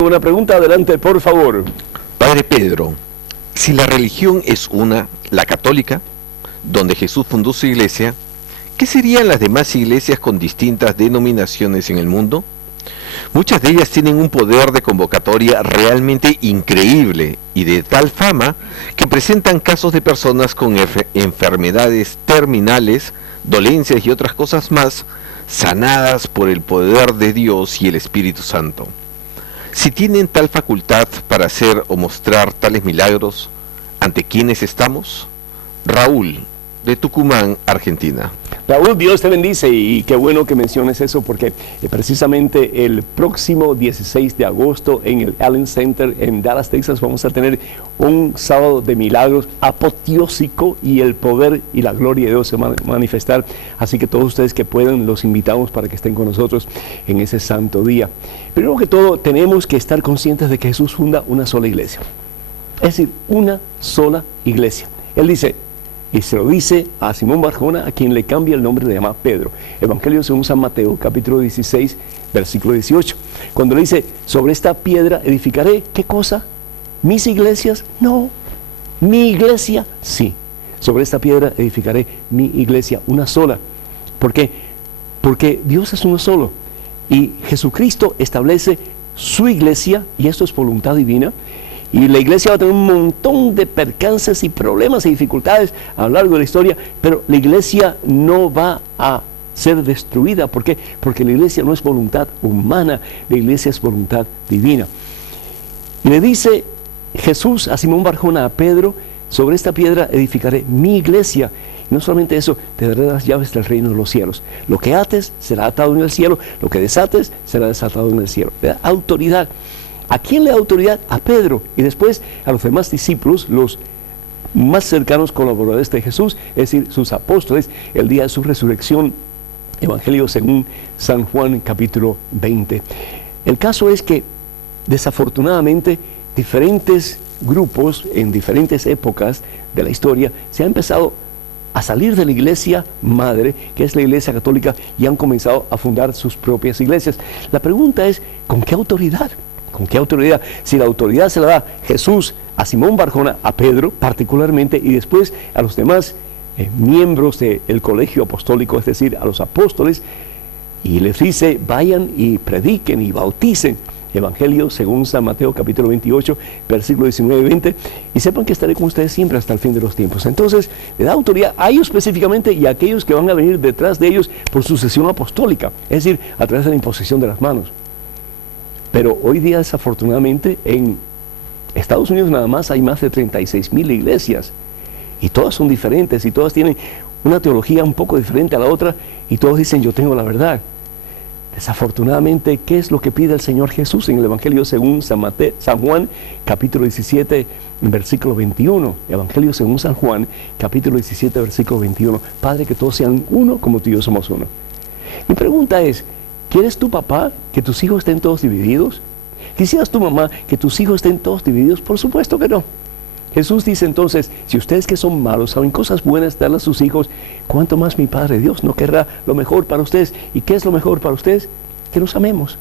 Una pregunta, adelante, por favor. Padre Pedro, si la religión es una, la católica, donde Jesús fundó su iglesia, ¿qué serían las demás iglesias con distintas denominaciones en el mundo? Muchas de ellas tienen un poder de convocatoria realmente increíble y de tal fama que presentan casos de personas con enfermedades terminales, dolencias y otras cosas más, sanadas por el poder de Dios y el Espíritu Santo. Si tienen tal facultad para hacer o mostrar tales milagros, ¿ante quiénes estamos? Raúl, de Tucumán, Argentina. Raúl, Dios te bendice y qué bueno que menciones eso porque precisamente el próximo 16 de agosto en el Allen Center en Dallas, Texas, vamos a tener un sábado de milagros apoteósico y el poder y la gloria de Dios se van a manifestar. Así que todos ustedes que puedan, los invitamos para que estén con nosotros en ese santo día. Primero que todo, tenemos que estar conscientes de que Jesús funda una sola iglesia. Es decir, una sola iglesia. Él dice, y se lo dice a Simón Barjona, a quien le cambia el nombre, le llama Pedro. Evangelio según San Mateo, capítulo 16, versículo 18. Cuando le dice, sobre esta piedra edificaré, ¿qué cosa? ¿Mis iglesias? No. ¿Mi iglesia? Sí. Sobre esta piedra edificaré mi iglesia, una sola. ¿Por qué? Porque Dios es uno solo. Y Jesucristo establece su iglesia, y esto es voluntad divina. Y la iglesia va a tener un montón de percances y problemas y dificultades a lo largo de la historia, pero la iglesia no va a ser destruida. ¿Por qué? Porque la iglesia no es voluntad humana, la iglesia es voluntad divina. Y le dice Jesús a Simón Barjona, a Pedro, sobre esta piedra edificaré mi iglesia. Y no solamente eso, te daré las llaves del reino de los cielos. Lo que ates será atado en el cielo, lo que desates será desatado en el cielo. Le da autoridad. ¿A quién le da autoridad? A Pedro y después a los demás discípulos, los más cercanos colaboradores de Jesús, es decir, sus apóstoles, el día de su resurrección. Evangelio según San Juan, capítulo 20. El caso es que, desafortunadamente, diferentes grupos en diferentes épocas de la historia se han empezado a salir de la iglesia madre, que es la iglesia católica, y han comenzado a fundar sus propias iglesias. La pregunta es, ¿con qué autoridad? ¿Con qué autoridad? Si la autoridad se la da Jesús a Simón Barjona, a Pedro particularmente, y después a los demás miembros del colegio apostólico, es decir, a los apóstoles, y les dice, vayan y prediquen y bauticen. Evangelio según San Mateo, capítulo 28, versículo 19 y 20, y sepan que estaré con ustedes siempre hasta el fin de los tiempos. Entonces, le da autoridad a ellos específicamente y a aquellos que van a venir detrás de ellos por sucesión apostólica, es decir, a través de la imposición de las manos. Pero hoy día, desafortunadamente, en Estados Unidos nada más hay más de 36,000 iglesias. Y todas son diferentes y todas tienen una teología un poco diferente a la otra. Y todos dicen, yo tengo la verdad. Desafortunadamente, ¿qué es lo que pide el Señor Jesús en el Evangelio según San Juan, capítulo 17, versículo 21? Evangelio según San Juan, capítulo 17, versículo 21. Padre, que todos sean uno como tú y yo somos uno. Mi pregunta es, ¿quieres tu papá que tus hijos estén todos divididos? ¿Quisieras tu mamá que tus hijos estén todos divididos? Por supuesto que no. Jesús dice entonces, si ustedes que son malos saben cosas buenas darle a sus hijos, ¿cuánto más mi Padre Dios no querrá lo mejor para ustedes? ¿Y qué es lo mejor para ustedes? Que nos amemos.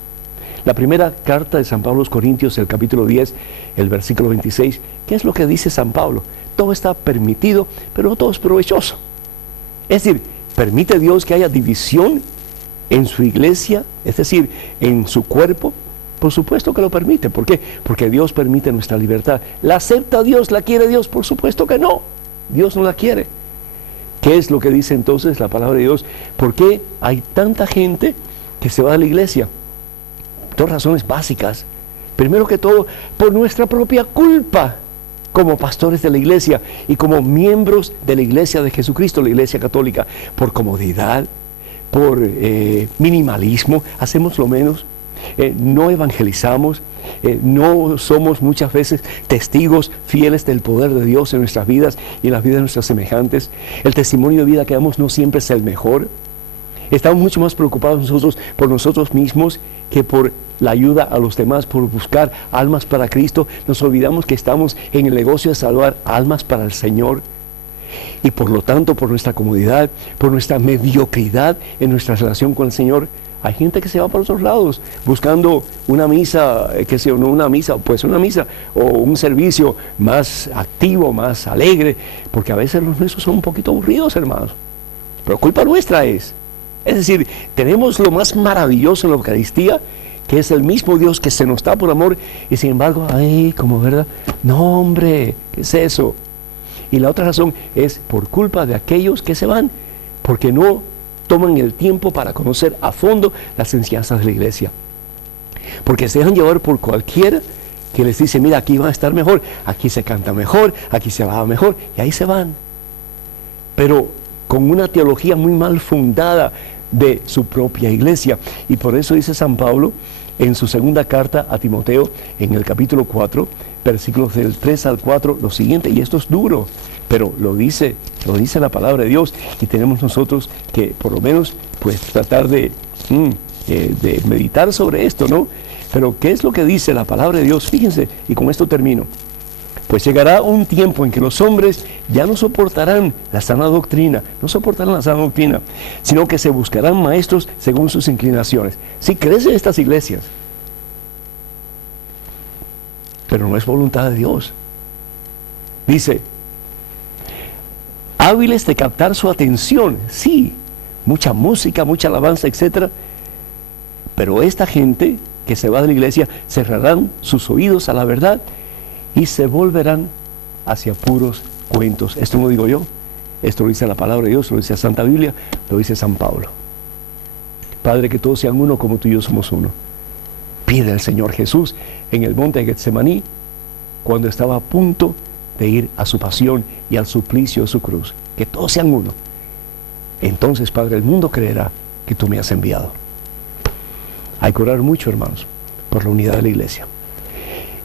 La primera carta de San Pablo a los Corintios, el capítulo 10, el versículo 26, ¿qué es lo que dice San Pablo? Todo está permitido, pero no todo es provechoso. Es decir, ¿permite Dios que haya división en su iglesia, es decir, en su cuerpo? Por supuesto que lo permite. ¿Por qué? Porque Dios permite nuestra libertad. ¿La acepta Dios? ¿La quiere Dios? Por supuesto que no. Dios no la quiere. ¿Qué es lo que dice entonces la palabra de Dios? ¿Por qué hay tanta gente que se va de la iglesia? Dos razones básicas. Primero que todo, por nuestra propia culpa, como pastores de la iglesia y como miembros de la iglesia de Jesucristo, la iglesia católica, por comodidad, por minimalismo, hacemos lo menos, no evangelizamos, no somos muchas veces testigos fieles del poder de Dios en nuestras vidas y en las vidas de nuestros semejantes. El testimonio de vida que damos no siempre es el mejor. Estamos mucho más preocupados nosotros por nosotros mismos que por la ayuda a los demás, por buscar almas para Cristo. Nos olvidamos que estamos en el negocio de salvar almas para el Señor. Y por lo tanto, por nuestra comodidad, por nuestra mediocridad en nuestra relación con el Señor, hay gente que se va para otros lados buscando una misa, qué sé yo, no una misa, pues una misa o un servicio más activo, más alegre, porque a veces los nuestros son un poquito aburridos, hermanos. Pero culpa nuestra es. Es decir, tenemos lo más maravilloso en la Eucaristía, que es el mismo Dios que se nos da por amor, y sin embargo, ay, como verdad, no hombre, ¿qué es eso? Y la otra razón es por culpa de aquellos que se van, porque no toman el tiempo para conocer a fondo las enseñanzas de la iglesia. Porque se dejan llevar por cualquiera que les dice, mira, aquí va a estar mejor, aquí se canta mejor, aquí se alaba mejor, y ahí se van. Pero con una teología muy mal fundada de su propia iglesia. Y por eso dice San Pablo en su segunda carta a Timoteo, en el capítulo 4, versículos del 3 al 4, lo siguiente, y esto es duro, pero lo dice la palabra de Dios, y tenemos nosotros que por lo menos pues tratar de meditar sobre esto, ¿no? Pero ¿qué es lo que dice la palabra de Dios? Fíjense, y con esto termino. Pues llegará un tiempo en que los hombres ya no soportarán la sana doctrina, sino que se buscarán maestros según sus inclinaciones. Sí, crecen estas iglesias, pero no es voluntad de Dios. Dice, hábiles de captar su atención, sí, mucha música, mucha alabanza, etc. Pero esta gente que se va de la iglesia cerrarán sus oídos a la verdad y se volverán hacia puros cuentos. Esto no digo yo, esto lo dice la palabra de Dios, lo dice Santa Biblia, lo dice San Pablo. Padre, que todos sean uno como tú y yo somos uno. Pide al Señor Jesús en el monte de Getsemaní, cuando estaba a punto de ir a su pasión y al suplicio de su cruz, que todos sean uno. Entonces, Padre, el mundo creerá que tú me has enviado. Hay que orar mucho, hermanos, por la unidad de la iglesia.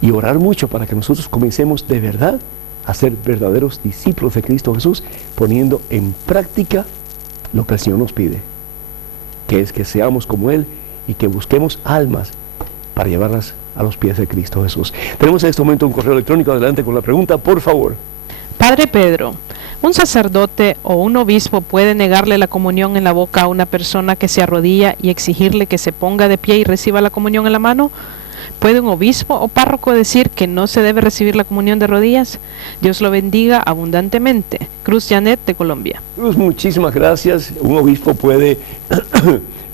Y orar mucho para que nosotros comencemos de verdad a ser verdaderos discípulos de Cristo Jesús, poniendo en práctica lo que el Señor nos pide, que es que seamos como Él y que busquemos almas para llevarlas a los pies de Cristo Jesús. Tenemos en este momento un correo electrónico. Adelante con la pregunta, por favor. Padre Pedro, ¿un sacerdote o un obispo puede negarle la comunión en la boca a una persona que se arrodilla y exigirle que se ponga de pie y reciba la comunión en la mano? ¿Puede un obispo o párroco decir que no se debe recibir la comunión de rodillas? Dios lo bendiga abundantemente. Cruz Janet, de Colombia. Cruz, muchísimas gracias. Un obispo puede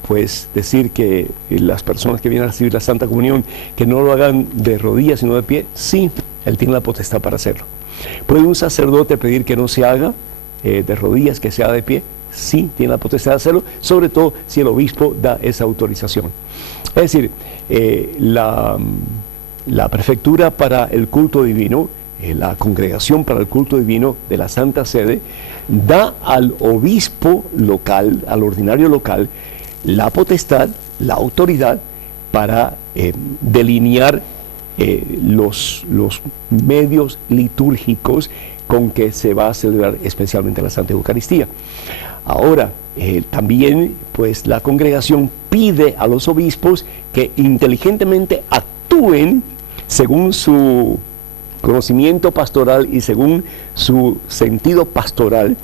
pues decir que las personas que vienen a recibir la Santa Comunión, que no lo hagan de rodillas sino de pie. Sí, él tiene la potestad para hacerlo. ¿Puede un sacerdote pedir que no se haga de rodillas, que se haga de pie? Sí, tiene la potestad de hacerlo, sobre todo si el obispo da esa autorización. Es decir, la prefectura para el culto divino, la congregación para el culto divino de la Santa Sede, da al obispo local, al ordinario local, la potestad, la autoridad para delinear los medios litúrgicos con que se va a celebrar especialmente la Santa Eucaristía. Ahora, también pues la congregación pide a los obispos que inteligentemente actúen según su conocimiento pastoral y según su sentido pastoral,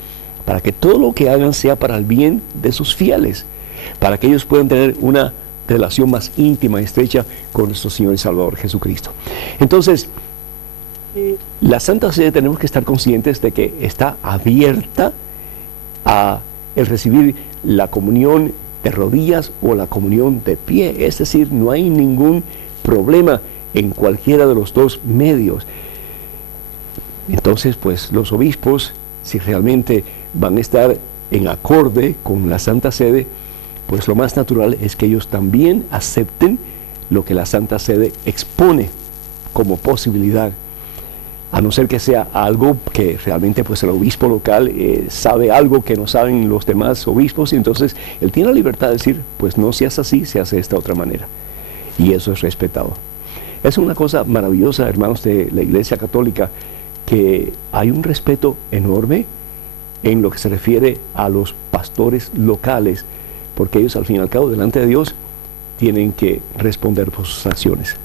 para que todo lo que hagan sea para el bien de sus fieles, para que ellos puedan tener una relación más íntima y estrecha con nuestro Señor y Salvador Jesucristo. Entonces, la Santa Sede tenemos que estar conscientes de que está abierta a el recibir la comunión de rodillas o la comunión de pie, es decir, no hay ningún problema en cualquiera de los dos medios. Entonces, pues los obispos, si realmente van a estar en acorde con la Santa Sede, pues lo más natural es que ellos también acepten lo que la Santa Sede expone como posibilidad, a no ser que sea algo que realmente pues el obispo local sabe algo que no saben los demás obispos, y entonces él tiene la libertad de decir, pues no se hace así, se hace de esta otra manera, y eso es respetado. Es una cosa maravillosa, hermanos de la Iglesia Católica, que hay un respeto enorme en lo que se refiere a los pastores locales, porque ellos al fin y al cabo delante de Dios tienen que responder por sus acciones.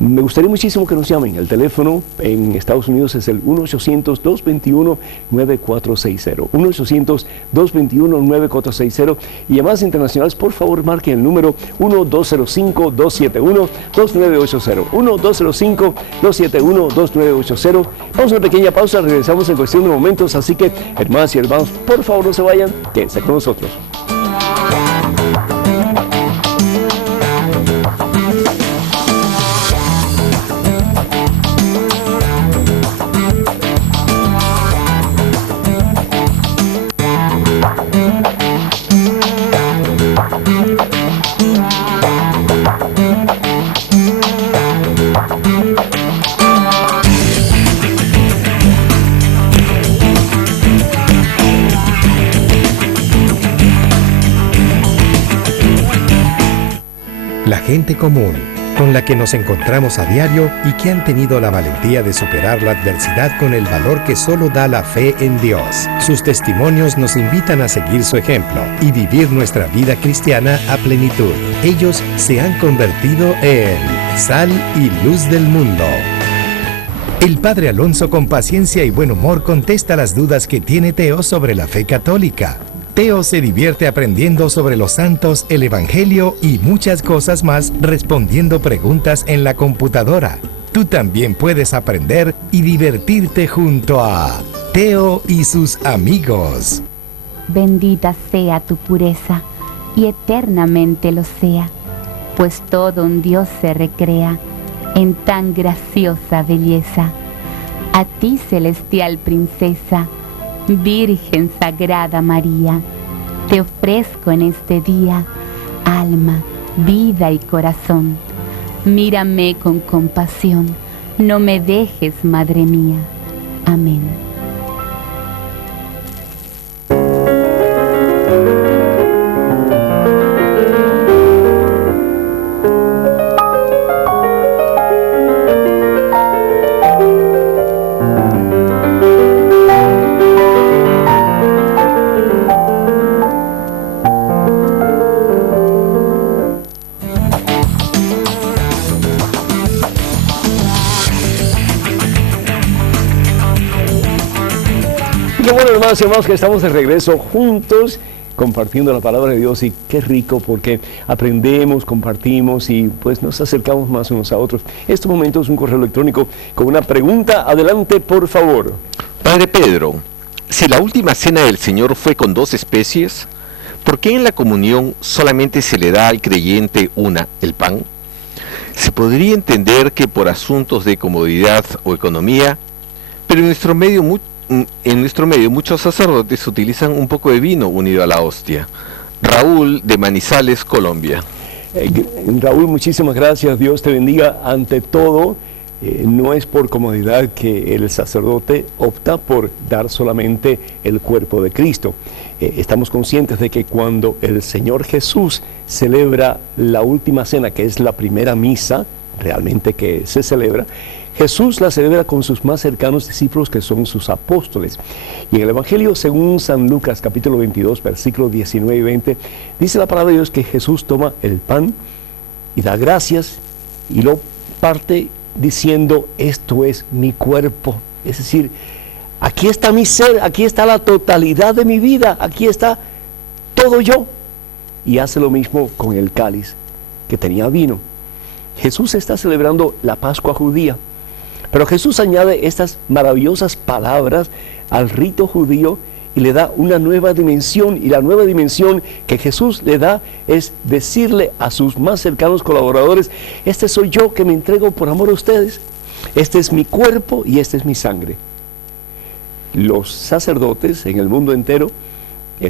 Me gustaría muchísimo que nos llamen. El teléfono en Estados Unidos es el 1-800-221-9460. 1-800-221-9460. Y llamadas internacionales, por favor, marquen el número 1-205-271-2980. 1-205-271-2980. Vamos a una pequeña pausa, regresamos en cuestión de momentos. Así que, hermanas y hermanos, por favor, no se vayan, quédense con nosotros. La gente común, con la que nos encontramos a diario y que han tenido la valentía de superar la adversidad con el valor que solo da la fe en Dios. Sus testimonios nos invitan a seguir su ejemplo y vivir nuestra vida cristiana a plenitud. Ellos se han convertido en sal y luz del mundo. El Padre Alonso, con paciencia y buen humor, contesta las dudas que tiene Teo sobre la fe católica. Teo se divierte aprendiendo sobre los santos, el Evangelio y muchas cosas más, respondiendo preguntas en la computadora. Tú también puedes aprender y divertirte junto a Teo y sus amigos. Bendita sea tu pureza, y eternamente lo sea, pues todo un Dios se recrea en tan graciosa belleza. A ti, celestial princesa, Virgen Sagrada María, te ofrezco en este día alma, vida y corazón. Mírame con compasión, no me dejes, Madre mía. Amén. Bueno, hermanos y hermanos, que estamos de regreso juntos compartiendo la palabra de Dios, y qué rico porque aprendemos, compartimos y pues nos acercamos más unos a otros. Este momento es un correo electrónico con una pregunta. Adelante, por favor. Padre Pedro, si la última cena del Señor fue con 2 especies, ¿por qué en la comunión solamente se le da al creyente una, el pan? Se podría entender que por asuntos de comodidad o economía, pero en nuestro medio muchos sacerdotes utilizan un poco de vino unido a la hostia. Raúl, de Manizales, Colombia. Raúl, muchísimas gracias. Dios te bendiga. Ante todo, no es por comodidad que el sacerdote opta por dar solamente el cuerpo de Cristo. Estamos conscientes de que cuando el Señor Jesús celebra la última cena, que es la primera misa realmente que se celebra, Jesús la celebra con sus más cercanos discípulos, que son sus apóstoles. Y en el Evangelio según San Lucas, capítulo 22, versículos 19 y 20, dice la palabra de Dios que Jesús toma el pan y da gracias y lo parte diciendo: esto es mi cuerpo. Es decir, aquí está mi ser, aquí está la totalidad de mi vida, aquí está todo yo. Y hace lo mismo con el cáliz que tenía vino. Jesús está celebrando la Pascua judía, pero Jesús añade estas maravillosas palabras al rito judío y le da una nueva dimensión, y la nueva dimensión que Jesús le da es decirle a sus más cercanos colaboradores: este soy yo que me entrego por amor a ustedes, este es mi cuerpo y esta es mi sangre. Los sacerdotes en el mundo entero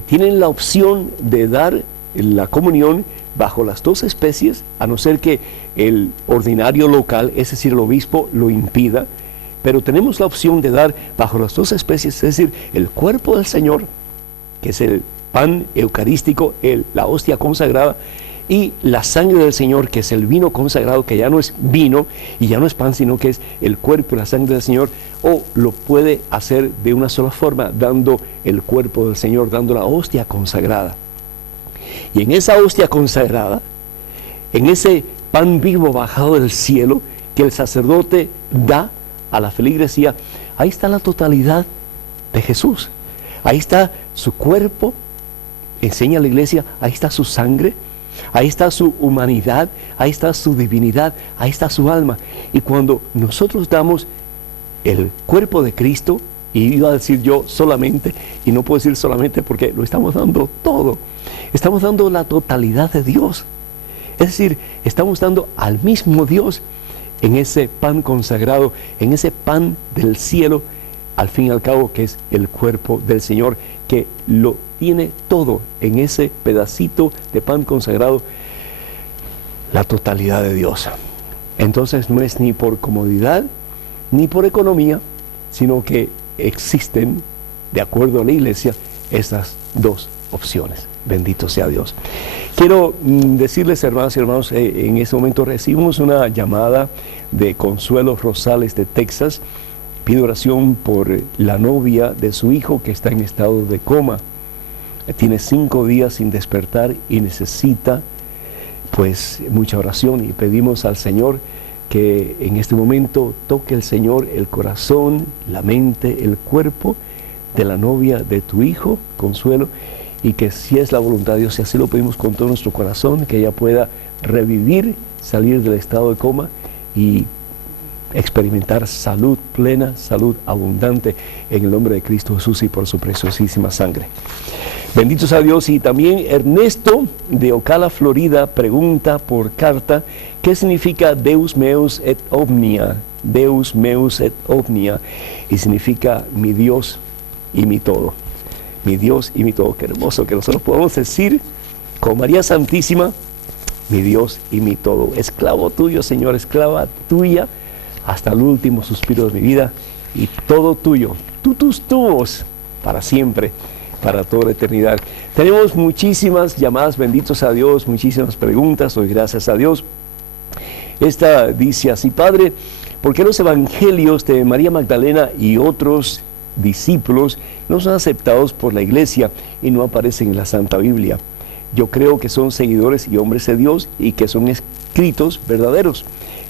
tienen la opción de dar la comunión bajo las 2 especies, a no ser que el ordinario local, es decir, el obispo, lo impida. Pero tenemos la opción de dar bajo las 2 especies, es decir, el cuerpo del Señor, que es el pan eucarístico, la hostia consagrada, y la sangre del Señor, que es el vino consagrado, que ya no es vino y ya no es pan, sino que es el cuerpo y la sangre del Señor. O lo puede hacer de una sola forma, dando el cuerpo del Señor, dando la hostia consagrada. Y en esa hostia consagrada, en ese pan vivo bajado del cielo, que el sacerdote da a la feligresía, ahí está la totalidad de Jesús. Ahí está su cuerpo, enseña a la iglesia, ahí está su sangre, ahí está su humanidad, ahí está su divinidad, ahí está su alma. Y cuando nosotros damos el cuerpo de Cristo, y iba a decir yo solamente, y no puedo decir solamente porque lo estamos dando todo, estamos dando la totalidad de Dios. Es decir, estamos dando al mismo Dios en ese pan consagrado, en ese pan del cielo, al fin y al cabo, que es el cuerpo del Señor, que lo tiene todo en ese pedacito de pan consagrado, la totalidad de Dios. Entonces no es ni por comodidad, ni por economía, sino que existen, de acuerdo a la iglesia, estas dos opciones. Bendito sea Dios. Quiero decirles, hermanas y hermanos, en este momento recibimos una llamada de Consuelo Rosales de Texas. Pido oración por la novia de su hijo que está en estado de coma. Tiene 5 días sin despertar y necesita pues mucha oración, y pedimos al Señor que en este momento toque el Señor el corazón, la mente, el cuerpo de la novia de tu hijo, Consuelo, y que si es la voluntad de Dios, y así lo pedimos con todo nuestro corazón, que ella pueda revivir, salir del estado de coma y experimentar salud plena, salud abundante, en el nombre de Cristo Jesús y por su preciosísima sangre. Bendito sea Dios. Y también Ernesto de Ocala, Florida, pregunta por carta, ¿qué significa Deus meus et omnia? Deus meus et omnia, y significa mi Dios y mi todo. Mi Dios y mi todo. Qué hermoso que nosotros podamos decir con María Santísima, mi Dios y mi todo. Esclavo tuyo, Señor, esclava tuya, hasta el último suspiro de mi vida, y todo tuyo, tus tubos, para siempre, para toda la eternidad. Tenemos muchísimas llamadas, benditos a Dios, muchísimas preguntas, doy gracias a Dios. Esta dice así: Padre, ¿por qué los evangelios de María Magdalena y otros discípulos no son aceptados por la iglesia y no aparecen en la Santa Biblia? Yo creo que son seguidores y hombres de Dios y que son escritos verdaderos.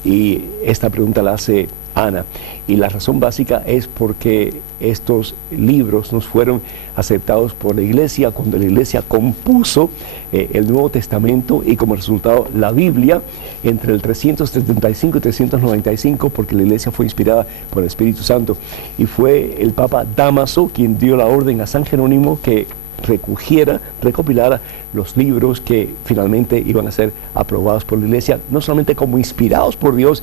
Y esta pregunta la hace Ana, y la razón básica es porque estos libros nos fueron aceptados por la iglesia cuando la iglesia compuso el Nuevo Testamento, y como resultado la Biblia entre el 375 y 395, porque la iglesia fue inspirada por el Espíritu Santo, y fue el Papa Dámaso quien dio la orden a San Jerónimo que recopilara los libros que finalmente iban a ser aprobados por la iglesia, no solamente como inspirados por Dios,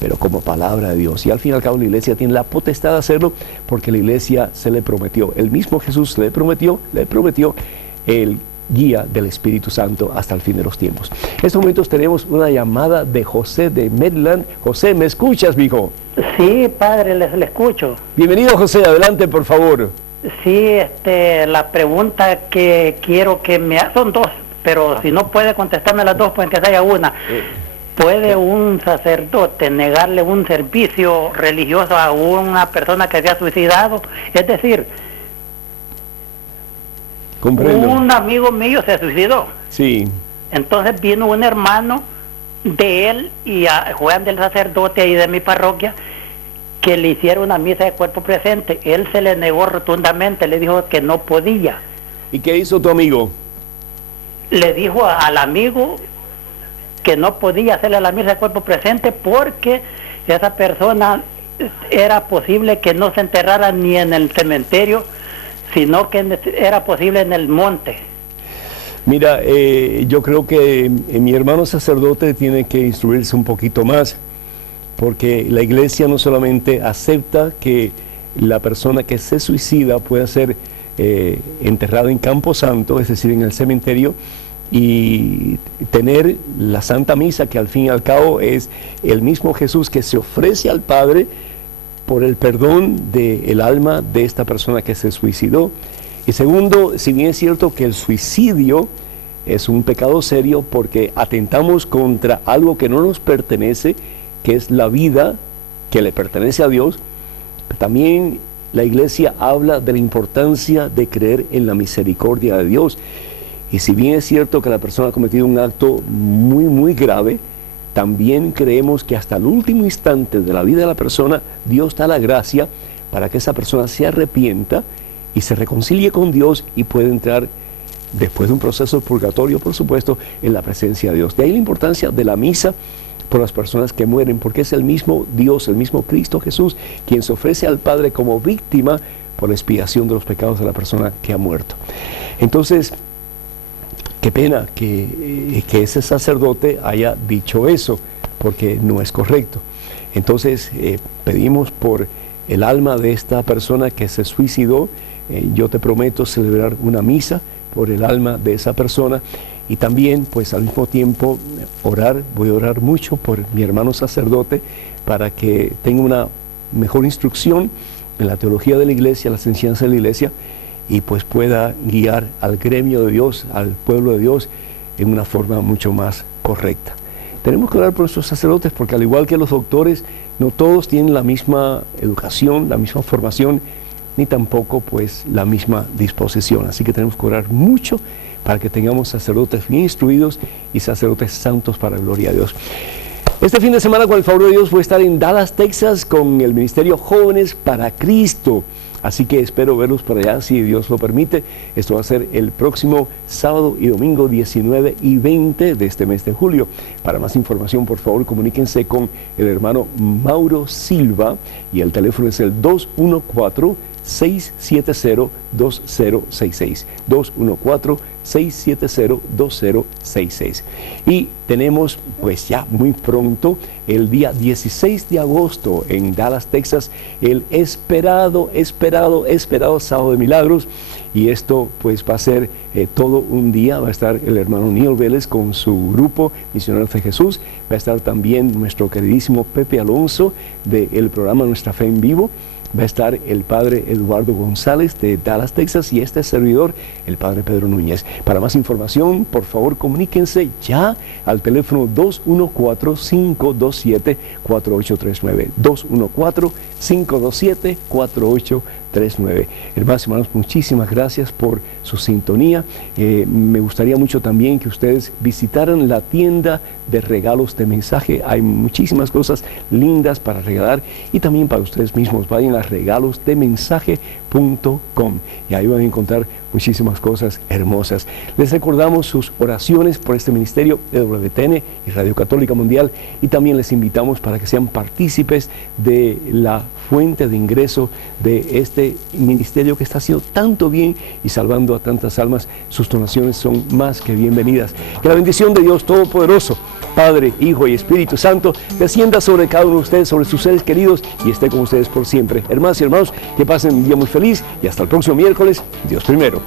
pero como palabra de Dios. Y al fin y al cabo la iglesia tiene la potestad de hacerlo, porque la iglesia se le prometió, el mismo Jesús le prometió el guía del Espíritu Santo hasta el fin de los tiempos. En estos momentos tenemos una llamada de José de Maryland. José, ¿me escuchas, mijo? Sí, padre, le escucho. Bienvenido, José, adelante, por favor. Sí, la pregunta que quiero que me haga, son dos, pero si no puede contestarme las dos, pues que sea una. ¿Puede un sacerdote negarle un servicio religioso a una persona que se ha suicidado? Es decir, comprendo. Un amigo mío se suicidó. Sí. Entonces vino un hermano de él y Juan del sacerdote ahí de mi parroquia, que le hiciera una misa de cuerpo presente. Él se le negó rotundamente, le dijo que no podía. ¿Y qué hizo tu amigo? Le dijo al amigo que no podía hacerle la misa de cuerpo presente porque esa persona era posible que no se enterrara ni en el cementerio, sino que era posible en el monte. Mira, yo creo que mi hermano sacerdote tiene que instruirse un poquito más, porque la iglesia no solamente acepta que la persona que se suicida pueda ser enterrada en Campo Santo, es decir, en el cementerio, y tener la Santa Misa, que al fin y al cabo es el mismo Jesús que se ofrece al Padre por el perdón del alma de esta persona que se suicidó. Y segundo, si bien es cierto que el suicidio es un pecado serio porque atentamos contra algo que no nos pertenece, que es la vida que le pertenece a Dios, también la iglesia habla de la importancia de creer en la misericordia de Dios. Y si bien es cierto que la persona ha cometido un acto muy, muy grave, también creemos que hasta el último instante de la vida de la persona, Dios da la gracia para que esa persona se arrepienta y se reconcilie con Dios y pueda entrar, después de un proceso purgatorio, por supuesto, en la presencia de Dios. De ahí la importancia de la misa por las personas que mueren, porque es el mismo Dios, el mismo Cristo Jesús, quien se ofrece al Padre como víctima por la expiación de los pecados de la persona que ha muerto. Entonces, qué pena que ese sacerdote haya dicho eso, porque no es correcto. Entonces, pedimos por el alma de esta persona que se suicidó. Yo te prometo celebrar una misa por el alma de esa persona y también, pues al mismo tiempo, voy a orar mucho por mi hermano sacerdote para que tenga una mejor instrucción en la teología de la iglesia, las enseñanzas de la iglesia, y pues pueda guiar al gremio de Dios, al pueblo de Dios, en una forma mucho más correcta. Tenemos que orar por nuestros sacerdotes porque, al igual que los doctores, no todos tienen la misma educación, la misma formación, ni tampoco pues la misma disposición. Así que tenemos que orar mucho para que tengamos sacerdotes bien instruidos y sacerdotes santos para la gloria de Dios. Este fin de semana, con el favor de Dios, voy a estar en Dallas, Texas, con el Ministerio Jóvenes para Cristo. Así que espero verlos por allá, si Dios lo permite. Esto va a ser el próximo sábado y domingo 19 y 20 de este mes de julio. Para más información, por favor, comuníquense con el hermano Mauro Silva y el teléfono es el 214-670-2066. 214-670-2066. Y tenemos pues ya muy pronto, el día 16 de agosto en Dallas, Texas, el esperado Sábado de Milagros. Y esto pues va a ser todo un día. Va a estar el hermano Neil Vélez con su grupo Misioneros de Jesús. Va a estar también nuestro queridísimo Pepe Alonso del programa Nuestra Fe en Vivo. Va a estar el padre Eduardo González de Dallas, Texas, y este servidor, el padre Pedro Núñez. Para más información, por favor, comuníquense ya al teléfono 214-527-4839. 214-527-4839. Hermanos y hermanos, muchísimas gracias por su sintonía. Me gustaría mucho también que ustedes visitaran la tienda de regalos de mensaje. Hay muchísimas cosas lindas para regalar y también para ustedes mismos. Vayan a regalosdemensaje.com y ahí van a encontrar muchísimas cosas hermosas. Les recordamos sus oraciones por este ministerio de WTN y Radio Católica Mundial, y también les invitamos para que sean partícipes de la fuente de ingreso de este ministerio que está haciendo tanto bien y salvando a tantas almas. Sus donaciones son más que bienvenidas. Que la bendición de Dios Todopoderoso, Padre, Hijo y Espíritu Santo, descienda sobre cada uno de ustedes, sobre sus seres queridos, y esté con ustedes por siempre. Hermanas y hermanos, que pasen un día muy feliz y hasta el próximo miércoles. Dios primero.